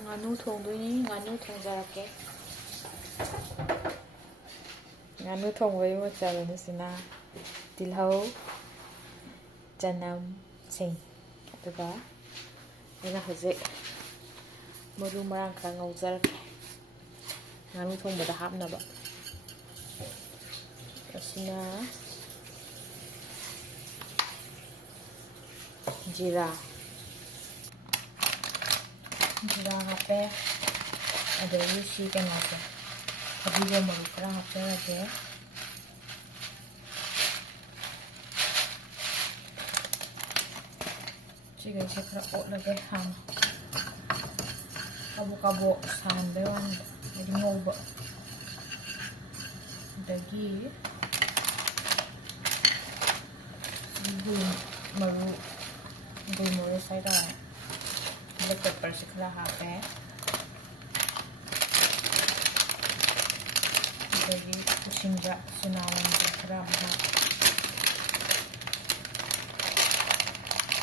ꯉꯥꯅꯨ ꯊꯣꯡꯗꯣꯏꯅꯤ ꯉꯥꯅꯨ ꯊꯣꯡꯖꯔꯛꯀꯦ ꯉꯥꯅꯨ ꯊꯣꯡꯕꯒꯤ ꯃꯆꯜ ꯑꯁꯤꯅ ꯇꯤꯜꯍꯧ ꯆꯅꯝ ꯁꯤꯡ ꯑꯗꯨꯒ ꯑꯩꯅ ꯍꯧꯖꯤꯛ ꯃꯔꯨ ꯃꯔꯥꯡ ꯈꯔ ꯉꯧꯖꯔꯛꯀꯦ ꯉꯥꯅꯨ ꯊꯣꯡꯕꯗ ꯍꯥꯞꯅꯕ ꯑꯁꯤꯅ ꯖꯤꯔꯥ ꯍꯥꯞꯄꯦ ꯑꯗꯒꯤ ꯁꯤ ꯀꯩꯅꯣꯁꯦ ꯐꯗꯤꯒꯣꯝ ꯃꯔꯨ ꯈꯔ ꯍꯥꯞꯆꯔꯒꯦ ꯁꯤꯒꯩꯁꯦ ꯈꯔ ꯑꯣꯠꯂꯒꯦ ꯍꯥꯟꯅ ꯀꯕꯣꯛ ꯁꯥꯍꯟꯕꯩ ꯋꯥꯅꯤꯗ ꯍꯥꯏꯗꯤ ꯉꯧꯕ ꯑꯗꯒꯤ ꯒꯨꯜꯃꯣꯔꯤꯁ ꯍꯥꯏꯇꯥꯔꯦ ꯕ꯭ꯂꯦꯛ ꯄꯦꯄꯔꯁꯦ ꯈꯔ ꯍꯥꯞꯄꯦ ꯑꯗꯒꯤ ꯎꯁꯤꯡꯖꯥ ꯆꯅꯥꯋꯥꯡꯖꯥ ꯈꯔ ꯍꯥꯞꯄꯦ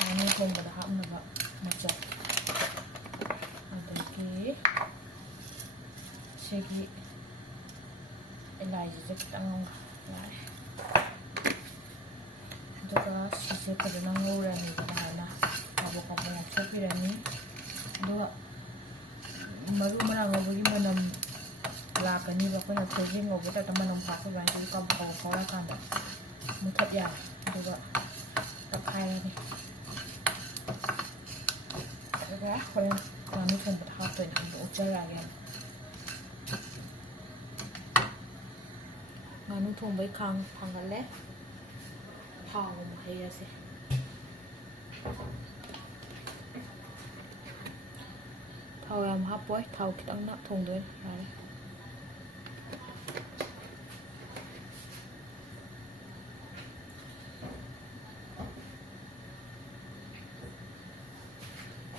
ꯉꯥꯅꯨ ꯊꯣꯡꯕꯗ ꯍꯥꯞꯅꯕ ꯃꯆꯜ ꯑꯗꯒꯤ ꯁꯤꯒꯤ ꯑꯦꯂꯥꯏꯆꯤꯁꯦ ꯈꯤꯇꯪ ꯌꯥꯔꯦ ꯑꯗꯨꯒ ꯁꯤꯁꯦ ꯐꯖꯅ ꯉꯧꯔꯅꯤꯕ ꯍꯥꯏꯅ ꯀꯥꯕꯣꯛ ꯉꯧꯊꯣꯛꯄꯤꯔꯅꯤ ꯑꯗꯨꯒ ꯃꯔꯨ ꯃꯔꯥꯡ ꯉꯧꯕꯒꯤ ꯃꯅꯝ ꯂꯥꯛꯀꯅꯤꯕ ꯑꯩꯈꯣꯏꯅ ꯊꯣꯏꯗꯤꯡ ꯉꯧꯕ ꯇꯥꯏꯞꯇ ꯃꯅꯝ ꯐꯥꯛꯄꯤꯕ ꯍꯥꯏꯗꯤ ꯀꯥꯕꯣꯛ ꯐꯥꯎꯔꯀꯥꯟꯗ ꯃꯨꯊꯠ ꯌꯥꯔꯦ ꯑꯗꯨꯒ ꯇꯛꯈꯥꯏꯔꯅꯤ ꯑꯗꯨꯒ ꯍꯣꯔꯦꯟ ꯉꯥꯅꯨ ꯊꯣꯡꯕꯗ ꯍꯥꯞꯇꯣꯏꯅꯦ ꯑꯗꯨ ꯑꯣꯠꯆꯔꯛꯑꯒꯦ ꯉꯥꯅꯨ ꯊꯣꯡꯕꯩ ꯈꯥꯡ ꯊꯥꯡꯒꯠꯂꯦ ꯊꯥꯎ ꯑꯃꯨꯛ ꯍꯩꯔꯁꯦ ꯊꯥꯎ ꯌꯥꯝ ꯍꯥꯞꯄꯣꯏ ꯊꯥꯎ ꯈꯤꯇꯪꯅ ꯊꯣꯡꯗꯣꯏꯅꯦ ꯌꯥꯔꯦ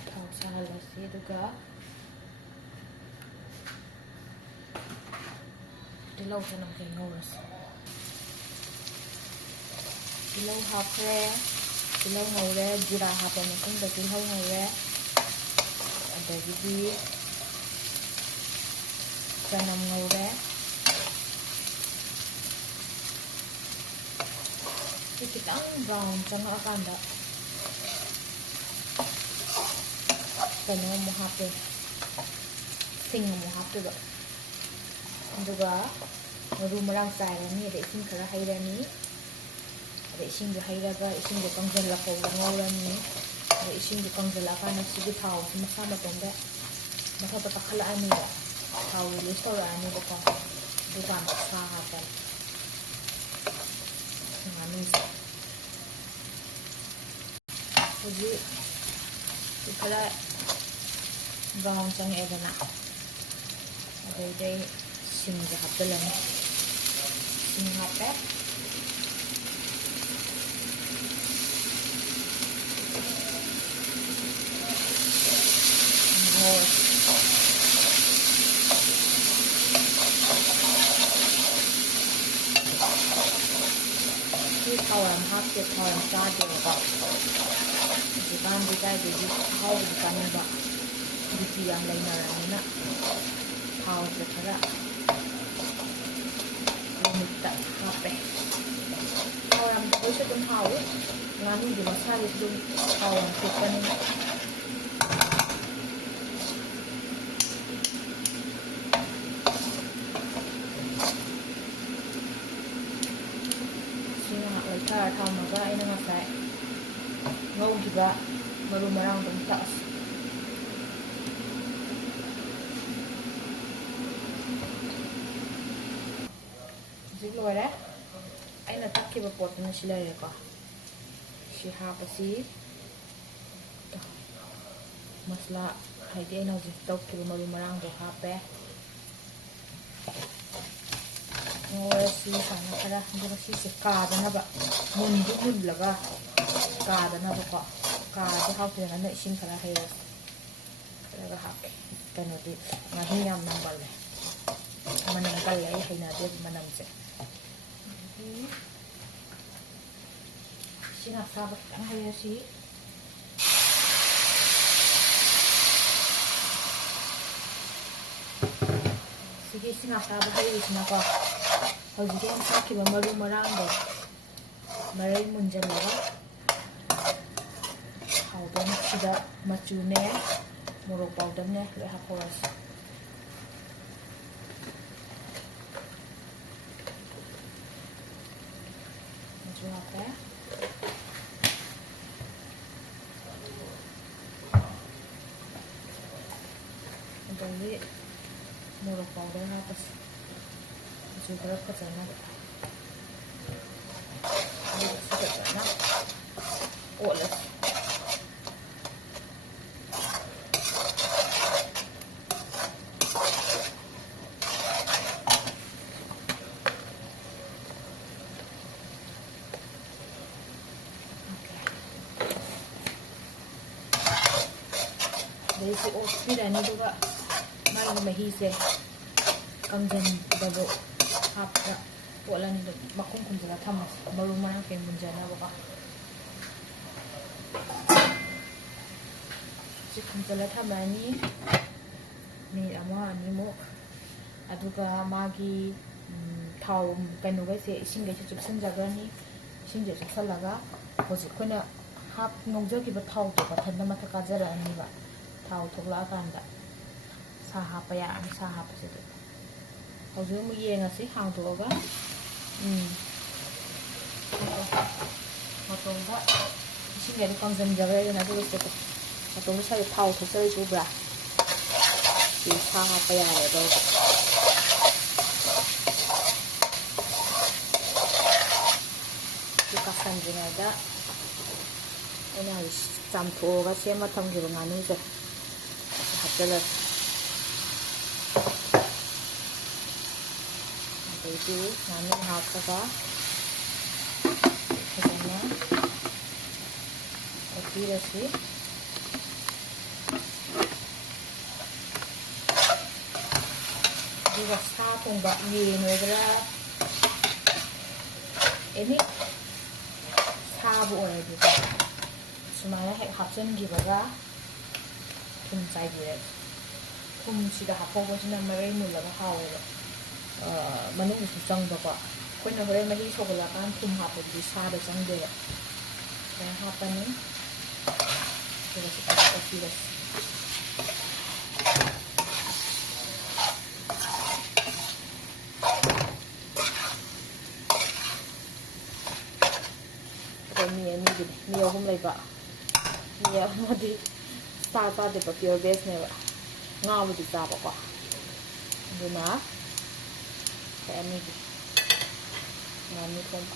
ꯊꯥꯎ ꯁꯥꯍꯜꯂꯁꯤ ꯑꯗꯨꯒ ꯇꯤꯜꯍꯧ ꯆꯅꯝ ꯉꯧꯔꯁꯤ ꯇꯤꯜꯍꯧ ꯍꯥꯞꯈ꯭ꯔꯦ ꯇꯤꯜꯍꯧ ꯉꯧꯔꯦ ꯖꯤꯔꯥ ꯍꯥꯞꯄ ꯃꯇꯨꯡꯗ ꯇꯤꯜꯍꯧ ꯉꯧꯔꯦ ꯑꯗꯒꯤꯗꯤ ꯆꯅꯝ ꯉꯧꯔꯦ ꯁꯤ ꯈꯤꯇꯪ ꯕ꯭ꯔꯥꯎꯟ ꯆꯪꯉꯛꯑꯀꯥꯟꯗ ꯀꯩꯅꯣ ꯑꯃꯨꯛ ꯍꯥꯞꯄꯦ ꯁꯤꯡ ꯑꯃꯨꯛ ꯍꯥꯞꯇꯣꯏꯕ ꯑꯗꯨꯒ ꯃꯔꯨ ꯃꯔꯥꯡ ꯆꯥꯏꯔꯅꯤ ꯑꯗꯩ ꯏꯁꯤꯡ ꯈꯔ ꯍꯩꯔꯅꯤ ꯑꯗꯩ ꯏꯁꯤꯡꯗꯣ ꯍꯩꯔꯒ ꯏꯁꯤꯡꯗꯣ ꯀꯪꯁꯤꯜꯂꯛꯄꯧꯕ ꯉꯧꯔꯅꯤ ꯑꯗꯩ ꯏꯁꯤꯡꯗꯣ ꯀꯪꯁꯤꯜꯂꯛꯑꯀꯥꯟꯗ ꯁꯤꯒꯤ ꯊꯥꯎꯁꯤ ꯃꯁꯥ ꯃꯇꯣꯝꯗ ꯃꯊꯛꯇ ꯀꯥꯈꯠꯂꯛꯑꯅꯤꯕ ꯊꯥꯎ ꯔꯤꯂꯤꯁ ꯇꯧꯔꯛꯑꯅꯤꯕꯀꯣ ꯑꯗꯨꯀꯥꯟꯗ ꯁꯥ ꯍꯥꯞꯄꯅꯤ ꯉꯥꯅꯨꯁꯦ ꯍꯧꯖꯤꯛ ꯈꯔ ꯕ꯭ꯔꯥꯎꯟ ꯆꯪꯉꯛꯑꯦꯗꯅ ꯑꯗꯩꯗꯩ ꯁꯤꯡꯁꯦ ꯍꯥꯞꯆꯤꯜꯂꯅꯤ ꯁꯤꯡ ꯍꯥꯞꯄꯦ ꯁꯤ ꯊꯥꯎ ꯌꯥꯝ ꯍꯥꯞꯇꯦ ꯊꯥꯎ ꯌꯥꯝ ꯆꯥꯗꯦꯕꯀꯣ ꯍꯧꯖꯤꯛꯀꯥꯟꯗꯤ ꯀꯥꯏꯗꯒꯤ ꯑꯍꯥꯎꯕꯗꯤ ꯆꯥꯅꯤꯡꯕ ꯕꯤꯄꯤ ꯌꯥꯝ ꯂꯩꯅꯔꯕꯅꯤꯅ ꯊꯥꯎꯁꯦ ꯈꯔ ꯂꯤꯃꯤꯠꯇ ꯍꯥꯞꯄꯦ ꯊꯥꯎ ꯌꯥꯝ ꯍꯥꯞꯄꯁꯨ ꯑꯗꯨꯝ ꯍꯥꯎꯏ ꯉꯥꯅꯨꯗꯤ ꯃꯁꯥꯒꯤ ꯑꯗꯨꯝ ꯊꯥꯎ ꯌꯥꯝ ꯊꯣꯛꯄꯅꯤꯅ ꯂꯩꯊꯔ ꯊꯝꯃꯒ ꯑꯩꯅ ꯉꯁꯥꯏ ꯉꯧꯈꯤꯕ ꯃꯔꯨ ꯃꯔꯥꯡꯗꯣ ꯑꯃꯨꯛ ꯊꯥꯛꯑꯁꯤ ꯍꯧꯖꯤꯛ ꯂꯣꯏꯔꯦ ꯑꯩꯅ ꯇꯛꯈꯤꯕ ꯄꯣꯠꯇꯨꯅ ꯁꯤ ꯂꯩꯔꯦꯀꯣ ꯁꯤ ꯍꯥꯞꯄꯁꯤ ꯃꯁꯂꯥ ꯍꯥꯏꯗꯤ ꯑꯩꯅ ꯍꯧꯖꯤꯛ ꯇꯧꯈꯤꯕ ꯃꯔꯨ ꯃꯔꯥꯡꯗꯣ ꯍꯥꯞꯄꯦ ꯉꯧꯔꯁꯤ ꯁꯨꯃꯥꯏꯅ ꯈꯔ ꯑꯗꯨꯒ ꯁꯤꯁꯦ ꯀꯥꯗꯅꯕ ꯃꯨꯟꯗꯤ ꯃꯨꯜꯂꯒ ꯀꯥꯗꯅꯕꯀꯣ ꯀꯥꯗꯤ ꯍꯥꯞꯇ꯭ꯔꯤꯉꯩꯗ ꯏꯁꯤꯡ ꯈꯔ ꯍꯩꯔꯁꯤ ꯈꯔꯒ ꯍꯥꯞꯀꯦ ꯀꯩꯅꯣꯗꯤ ꯉꯥꯍꯤꯡ ꯌꯥꯝ ꯅꯝꯒꯜꯂꯦ ꯃꯅꯝ ꯀꯜꯂꯦ ꯑꯩ ꯍꯩꯅꯗꯦ ꯃꯅꯝꯁꯦ ꯏꯁꯤꯡ ꯑꯁꯥꯕ ꯈꯤꯇꯪ ꯍꯩꯔꯁꯤ ꯃꯍꯤꯁꯤꯡ ꯑꯁꯥꯕ ꯍꯩꯔꯤꯁꯤꯅꯀꯣ ꯍꯧꯖꯤꯛꯀꯤ ꯊꯥꯛꯈꯤꯕ ꯃꯔꯨ ꯃꯔꯥꯡꯗꯣ ꯃꯔꯩ ꯃꯨꯟꯖꯜꯂꯒ ꯍꯥꯎꯗꯣꯏꯅꯤ ꯁꯤꯗ ꯃꯆꯨꯅꯦ ꯃꯣꯔꯣꯛ ꯄꯥꯎꯗꯔꯅꯦ ꯂꯣꯏ ꯍꯥꯞꯍꯧꯔꯁꯤ ꯃꯆꯨ ꯍꯥꯞꯄꯦ ꯑꯗꯒꯤ ꯃꯣꯔꯣꯛ ꯄꯥꯎꯗꯔ ꯍꯥꯞꯄꯁꯤ ꯃꯆꯨ ꯈꯔ ꯐꯖꯅꯕ ꯑꯗꯨꯒ ꯁꯤ ꯐꯖꯅ ꯑꯣꯠꯂꯁꯤ ꯑꯗꯩꯁꯤ ꯑꯣꯠꯄꯤꯔꯅꯤ ꯑꯗꯨꯒ ꯃꯥꯒꯤ ꯃꯍꯤꯁꯦ ꯀꯪꯁꯤꯟꯕꯗꯣ ꯍꯥꯞꯄ ꯑꯣꯠꯂꯅꯤ ꯃꯈꯨꯝ ꯈꯨꯝꯖꯤꯜꯂ ꯊꯝꯃꯁꯤ ꯃꯔꯨ ꯃꯔꯥꯡ ꯀꯩ ꯃꯨꯟꯖꯅꯕꯀꯣ ꯁꯤ ꯈꯨꯝꯖꯤꯜꯂ ꯊꯝꯃꯅꯤ ꯃꯤꯅꯤꯠ ꯑꯃ ꯑꯅꯤꯃꯨꯛ ꯑꯗꯨꯒ ꯃꯥꯒꯤ ꯊꯥꯎ ꯀꯩꯅꯣꯒꯩꯁꯦ ꯏꯁꯤꯡꯒꯩꯁꯦ ꯆꯨꯞꯁꯤꯟꯖꯈ꯭ꯔꯅꯤ ꯏꯁꯤꯡꯁꯦ ꯆꯨꯞꯁꯜꯂꯒ ꯍꯧꯖꯤꯛ ꯑꯩꯈꯣꯏꯅ ꯉꯧꯖꯈꯤꯕ ꯊꯥꯎꯗꯣ ꯃꯊꯟꯇ ꯃꯊꯛ ꯀꯥꯖꯔꯛꯑꯅꯤꯕ ꯊꯥꯎ ꯊꯣꯛꯂꯛꯑꯀꯥꯟꯗ ꯁꯥ ꯍꯥꯞꯄ ꯌꯥꯔꯅꯤ ꯁꯥ ꯍꯥꯞꯄꯁꯤꯗ ꯍꯧꯖꯤꯛ ꯑꯃꯨꯛ ꯌꯦꯡꯉꯁꯤ ꯍꯥꯡꯗꯣꯛꯑꯒ ꯃꯇꯣꯝꯗ ꯏꯁꯤꯡꯒꯩꯗꯣ ꯀꯪꯁꯤꯟꯖꯈ꯭ꯔꯦꯗꯅ ꯑꯗꯨꯒ ꯁꯤꯗ ꯃꯇꯣꯝꯗ ꯁ꯭ꯋꯥꯏꯗ ꯊꯥꯎ ꯊꯣꯛꯆꯔꯛꯏ ꯎꯕ꯭ꯔꯥ ꯁꯤ ꯁꯥ ꯍꯥꯞꯄ ꯌꯥꯔꯦꯕ ꯁꯤ ꯀꯥꯁꯟꯗ꯭ꯔꯤꯉꯩꯗ ꯑꯩꯅ ꯍꯧꯖꯤꯛ ꯆꯥꯝꯊꯣꯛꯑꯒ ꯁꯦꯝꯃ ꯊꯝꯈꯤꯕ ꯉꯥꯅꯨꯁꯦ ꯍꯥꯞꯆꯤꯜꯂꯁꯤ ꯑꯗꯩꯗꯤ ꯉꯥꯅꯨ ꯍꯥꯞꯄꯒ ꯐꯖꯅ ꯑꯣꯠꯄꯤꯔꯁꯤ ꯑꯗꯨꯒ ꯁꯥ ꯊꯣꯡꯕ ꯌꯦꯟ ꯑꯣꯏꯒꯦꯔꯥ ꯑꯦꯅꯤ ꯁꯥꯕꯨ ꯑꯣꯏꯔꯗꯤꯀꯣ ꯁꯨꯃꯥꯏꯅ ꯍꯦꯛ ꯍꯥꯞꯆꯤꯟꯈꯤꯕꯒ ꯊꯨꯝ ꯆꯥꯏꯕꯤꯔꯁꯤ ꯊꯨꯝꯁꯤꯗ ꯍꯥꯞꯍꯧꯕꯁꯤꯅ ꯃꯔꯩ ꯃꯨꯜꯂꯒ ꯍꯥꯎꯋꯦꯕ ꯃꯅꯨꯡꯗꯁꯨ ꯆꯪꯕꯀꯣ ꯑꯩꯈꯣꯏꯅ ꯍꯣꯔꯦꯟ ꯃꯍꯤ ꯁꯧꯒꯠꯂꯛꯑꯀꯥꯟꯗ ꯊꯨꯝ ꯍꯥꯞꯄꯗꯨꯗꯤ ꯁꯥꯗ ꯆꯪꯗꯦꯕ ꯁꯨꯃꯥꯏꯅ ꯍꯥꯞꯄꯅꯤ ꯑꯗꯨꯒ ꯁꯤ ꯑꯣꯠꯄꯤꯔꯁꯤ ꯃꯤ ꯑꯅꯤꯒꯤꯅꯤ ꯃꯤ ꯑꯍꯨꯝ ꯂꯩꯕ ꯃꯤ ꯑꯃꯗꯤ ꯁꯥ ꯆꯥꯗꯦꯕ ꯄꯤꯌꯣꯔ ꯚꯦꯖꯅꯦꯕ ꯉꯥꯕꯨꯗꯤ ꯆꯥꯕꯀꯣ ꯑꯗꯨꯅ ꯑꯩꯈꯣꯏ ꯑꯅꯤꯒꯤ ꯉꯥꯅꯨ ꯊꯣꯡꯕ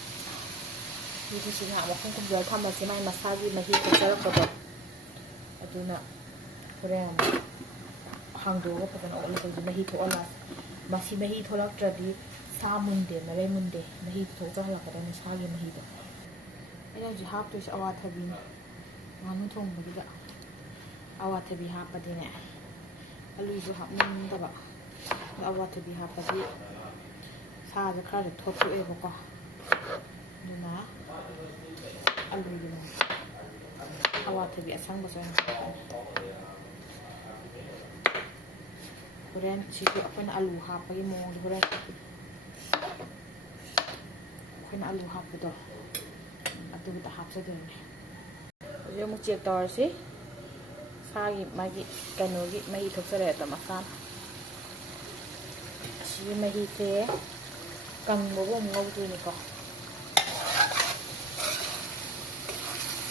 ꯑꯗꯨꯗꯤ ꯁꯤ ꯉꯥꯏꯍꯥꯛ ꯃꯈꯨꯝ ꯈꯨꯝꯖꯤꯜꯂ ꯊꯝꯃꯁꯤ ꯃꯥꯏ ꯃꯁꯥꯒꯤ ꯃꯍꯤ ꯊꯣꯛꯆꯔꯛꯄꯗꯣ ꯑꯗꯨꯅ ꯍꯣꯔꯦꯟ ꯑꯃꯨꯛ ꯍꯥꯡꯗꯣꯛꯑꯒ ꯐꯖꯅ ꯑꯣꯠꯂꯒ ꯃꯍꯤ ꯊꯣꯛꯍꯜꯂꯛꯑꯁꯤ ꯃꯁꯤ ꯃꯍꯤ ꯊꯣꯛꯂꯛꯇ꯭ꯔꯗꯤ ꯁꯥ ꯃꯨꯟꯗꯦ ꯃꯔꯩ ꯃꯨꯟꯗꯦ ꯃꯍꯤ ꯊꯣꯛꯆꯍꯜꯂꯛꯀꯗꯕꯅꯤ ꯁꯥꯒꯤ ꯃꯍꯤꯗꯣ ꯑꯩꯅ ꯍꯧꯖꯤꯛ ꯍꯥꯞꯇꯣꯏꯁꯦ ꯑꯋꯥꯊꯕꯤꯅꯤ ꯉꯥꯅꯨ ꯊꯣꯡꯕꯒꯤꯗ ꯑꯋꯥꯊꯕꯤ ꯍꯥꯞꯄꯗꯤꯅꯦ ꯑꯂꯨꯁꯨ ꯍꯥꯞꯅꯤꯡꯗꯕ ꯑꯋꯥꯊꯕꯤ ꯍꯥꯞꯄꯗꯤ ꯁꯥꯁꯦ ꯈꯔꯁꯨ ꯊꯣꯠꯊꯣꯛꯑꯦꯕꯀꯣ ꯑꯗꯨꯅ ꯑꯂꯨꯒꯤꯅ ꯑꯋꯥꯊꯕꯤ ꯑꯁꯪꯕꯁꯨ ꯑꯣꯏꯅ ꯍꯥꯞꯄꯅꯤ ꯍꯣꯔꯦꯟ ꯁꯤꯁꯨ ꯑꯩꯈꯣꯏꯅ ꯑꯂꯨ ꯍꯥꯞꯄꯒꯤ ꯃꯑꯣꯡꯗꯣ ꯍꯣꯔꯦꯟ ꯑꯩꯈꯣꯏꯅ ꯑꯂꯨ ꯍꯥꯞꯄꯗꯣ ꯑꯗꯨꯗ ꯍꯥꯞꯆꯗꯣꯏꯅꯦ ꯍꯧꯖꯤꯛ ꯑꯃꯨꯛ ꯆꯦꯛ ꯇꯧꯔꯁꯤ ꯁꯥꯒꯤ ꯃꯥꯒꯤ ꯀꯩꯅꯣꯒꯤ ꯃꯍꯤ ꯊꯣꯛꯆꯔꯛꯑꯦꯕ ꯃꯁꯥꯅ ꯑꯁꯤꯒꯤ ꯃꯍꯤꯁꯦ ꯀꯪꯕꯕꯨ ꯑꯃꯨꯛ ꯉꯧꯗꯣꯏꯅꯤꯀꯣ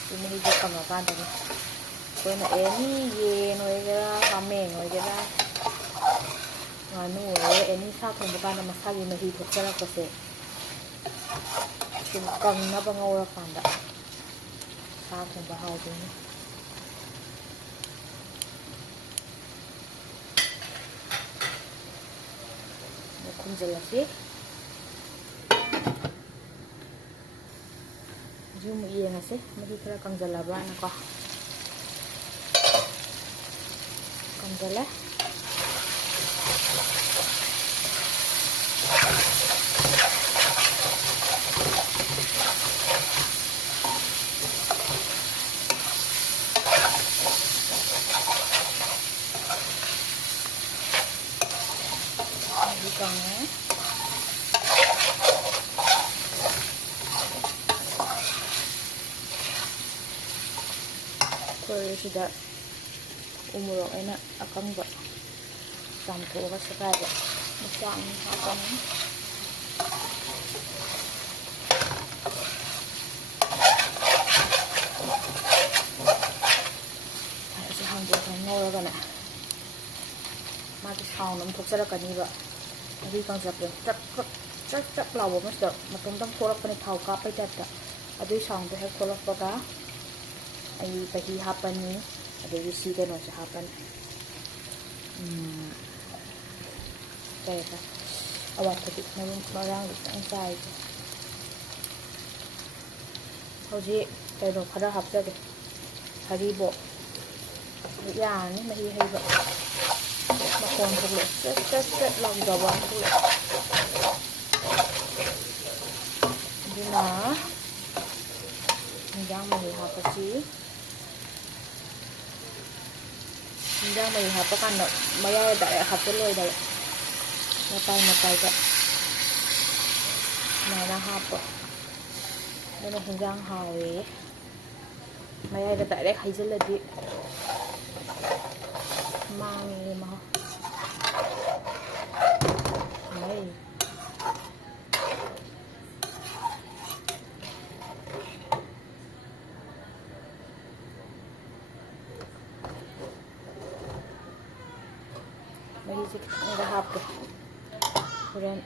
ꯁꯤ ꯃꯍꯤꯁꯦ ꯀꯪꯉꯀꯥꯟꯗꯅꯤ ꯑꯩꯈꯣꯏꯅ ꯑꯦꯅꯤ ꯌꯦꯟ ꯑꯣꯏꯒꯦꯔꯥ ꯍꯥꯃꯦꯡ ꯑꯣꯏꯒꯦꯔꯥ ꯉꯥꯅꯨ ꯑꯣꯏꯒꯦꯔꯥ ꯑꯦꯅꯤ ꯁꯥ ꯊꯣꯡꯕ ꯀꯥꯟꯗ ꯃꯁꯥꯒꯤ ꯃꯍꯤ ꯊꯣꯛꯆꯔꯛꯄꯁꯦ ꯁꯨꯝ ꯀꯪꯅꯕ ꯉꯧꯔꯀꯥꯟꯗ ꯁꯥ ꯊꯣꯡꯕ ꯍꯥꯎꯗꯣꯏꯅꯤ ꯈꯨꯝꯖꯤꯜꯂꯁꯤ ꯍꯧꯖꯤꯛ ꯑꯃꯨꯛ ꯌꯦꯡꯉꯁꯤ ꯃꯍꯤ ꯈꯔ ꯀꯪꯁꯤꯜꯂꯕ꯭ꯔꯥꯅꯀꯣ ꯀꯪꯁꯤꯜꯂꯦ ꯀꯪꯉꯦ ꯑꯩꯈꯣꯏꯁꯤꯗ ꯎꯃꯣꯔꯣꯛ ꯑꯩꯅ ꯑꯀꯪꯕ ꯆꯥꯝꯊꯣꯛꯑꯒ ꯁꯦꯒꯥꯏꯕ ꯃꯆꯥ ꯑꯃ ꯍꯥꯞꯄꯅꯤ ꯑꯁꯤ ꯍꯥꯡꯗꯣꯛꯑꯒ ꯉꯧꯔꯒꯅꯦ ꯃꯥꯒꯤ ꯁꯥꯎꯟ ꯑꯃ ꯊꯣꯛꯆꯔꯛꯀꯅꯤꯕ ꯑꯗꯨꯒꯤ ꯀꯥꯡꯆꯠꯇꯣ ꯆꯛ ꯆꯛ ꯂꯥꯎꯕ ꯑꯃꯁꯤꯗ ꯃꯇꯣꯝꯇꯪ ꯊꯣꯛꯂꯛꯄꯅꯤ ꯊꯥꯎ ꯀꯥꯞꯄꯩ ꯇꯥꯏꯞꯇ ꯑꯗꯨꯒꯤ ꯁꯥꯎꯟꯗꯣ ꯍꯦꯛ ꯊꯣꯛꯂꯛꯄꯒ ꯑꯩ ꯗꯍꯤ ꯍꯥꯞꯄꯅꯤ ꯑꯗꯒꯤ ꯁꯤ ꯀꯩꯅꯣꯁꯦ ꯍꯥꯞꯄꯅꯤ ꯀꯩꯕ ꯑꯋꯥꯊꯕꯤ ꯃꯔꯨ ꯃꯔꯥꯡ ꯈꯤꯇꯪ ꯆꯥꯏꯁꯦ ꯍꯧꯖꯤꯛ ꯀꯩꯅꯣ ꯈꯔ ꯍꯥꯞꯆꯒꯦ ꯍꯔꯤꯕꯣꯞ ꯌꯥꯔꯅꯤ ꯃꯍꯤ ꯍꯩꯕ ꯃꯈꯣꯟ ꯊꯣꯛꯂꯛꯑꯦ ꯆꯠ ꯂꯥꯎꯖꯕ ꯑꯃ ꯊꯣꯛꯂꯛꯑꯦ ꯑꯗꯨꯅ ꯏꯟꯖꯥꯡ ꯃꯍꯤ ꯍꯥꯞꯄꯁꯤ ꯏꯟꯖꯥꯡ ꯃꯍꯤ ꯍꯥꯞꯄ ꯀꯥꯟꯗ ꯃꯌꯥꯏꯗ ꯗꯥꯏꯔꯦꯛ ꯍꯥꯞꯆꯤꯜꯂꯣꯏꯗꯕ ꯃꯇꯥꯏ ꯁꯨꯃꯥꯏꯅ ꯍꯥꯞꯄ ꯑꯗꯨꯅ ꯍꯤꯟꯖꯥꯡ ꯍꯥꯎꯋꯦ ꯃꯌꯥꯏꯗ ꯗꯥꯏꯔꯦꯛ ꯍꯩꯖꯤꯜꯂꯗꯤ ꯃꯥꯡꯉꯦ ꯃꯍꯥꯎ ꯃꯍꯤꯁꯦ ꯈꯤꯇꯪꯒ ꯍꯥꯞꯀꯦ ꯍꯣꯔꯦꯟ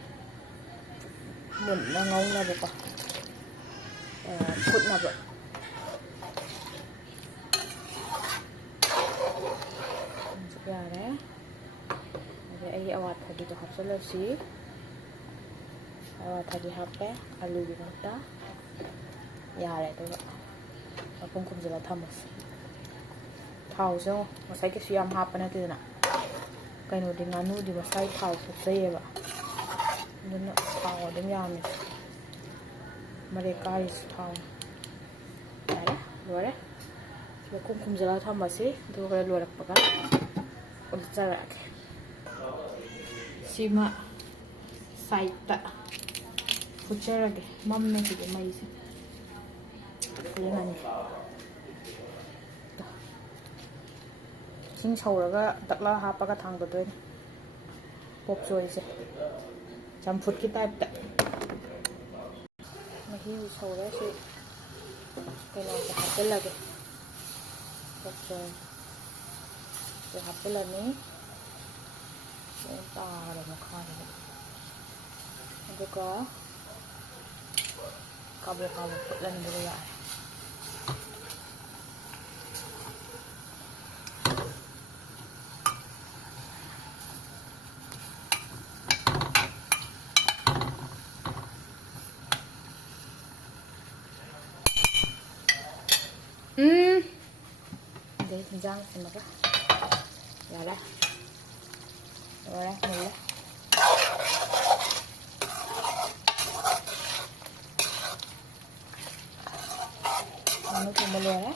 ꯃꯨꯟꯅ ꯉꯧꯅꯕꯀꯣ ꯐꯨꯠꯅꯕ ꯌꯥꯔꯦ ꯑꯗꯩ ꯑꯩꯒꯤ ꯑꯋꯥꯊꯕꯤꯗꯣ ꯍꯥꯞꯆꯤꯜꯂꯁꯤ ꯑꯋꯥꯊꯕꯤ ꯍꯥꯞꯄꯦ ꯑꯂꯨꯒꯤ ꯃꯍꯨꯠꯇ ꯌꯥꯔꯦ ꯑꯗꯨꯒ ꯃꯈꯨꯝ ꯈꯨꯝꯖꯤꯜꯂ ꯊꯝꯃꯁꯤ ꯊꯥꯎꯁꯦ ꯉꯁꯥꯏ ꯀꯩꯁꯨ ꯌꯥꯝ ꯍꯥꯞꯄ ꯅꯠꯇꯦꯗꯅ ꯀꯩꯅꯣꯗꯤ ꯉꯥꯅꯨꯗꯤ ꯃꯁꯥꯏ ꯊꯥꯎ ꯊꯣꯛꯆꯩꯌꯦꯕ ꯑꯗꯨꯅ ꯊꯥꯎ ꯑꯗꯨꯝ ꯌꯥꯝꯃꯤꯁꯦ ꯃꯔꯦꯛ ꯀꯥꯔꯤꯁꯦ ꯊꯥꯎ ꯌꯥꯔꯦ ꯂꯣꯏꯔꯦ ꯃꯈꯨꯝ ꯈꯨꯝꯖꯤꯜꯂꯒ ꯊꯝꯃꯁꯤ ꯑꯗꯨꯒ ꯂꯣꯏꯔꯛꯄꯒ ꯎꯠꯆꯔꯛꯑꯒꯦ ꯁꯤꯃ ꯁꯥꯏꯠꯇ ꯐꯨꯠꯆꯔꯒꯦ ꯃꯝꯃꯦ ꯁꯤꯗꯤ ꯃꯩꯁꯦ ꯌꯦꯡꯉꯅꯤ ꯏꯁꯤꯡ ꯁꯧꯔꯒ ꯇꯛꯂ ꯍꯥꯞꯄꯒ ꯊꯥꯡꯗꯗꯣꯏꯅꯤ ꯄꯣꯞꯆꯣꯏꯁꯦ ꯆꯝꯐꯨꯠꯀꯤ ꯇꯥꯏꯞꯇ ꯃꯍꯤ ꯁꯧꯔꯦ ꯁꯤ ꯀꯩꯅꯣꯁꯦ ꯍꯥꯞꯆꯤꯜꯂꯒꯦ ꯄꯣꯞꯆꯣꯏ ꯁꯤ ꯍꯥꯞꯆꯤꯜꯂꯅꯤ ꯇꯥꯔꯦ ꯃꯈꯥꯁꯤꯗ ꯑꯗꯨꯒ ꯀꯥꯕꯣꯛ ꯐꯨꯠꯂꯟꯕꯗ ꯌꯥꯔꯦ ꯑꯗꯩ ꯍꯤꯟꯖꯥꯡ ꯁꯦꯝꯃꯒ ꯌꯥꯔꯦ ꯂꯣꯏꯔꯦ ꯃꯨꯜꯂꯦ ꯉꯥꯅꯨ ꯊꯣꯡꯕ ꯂꯣꯏꯔꯦ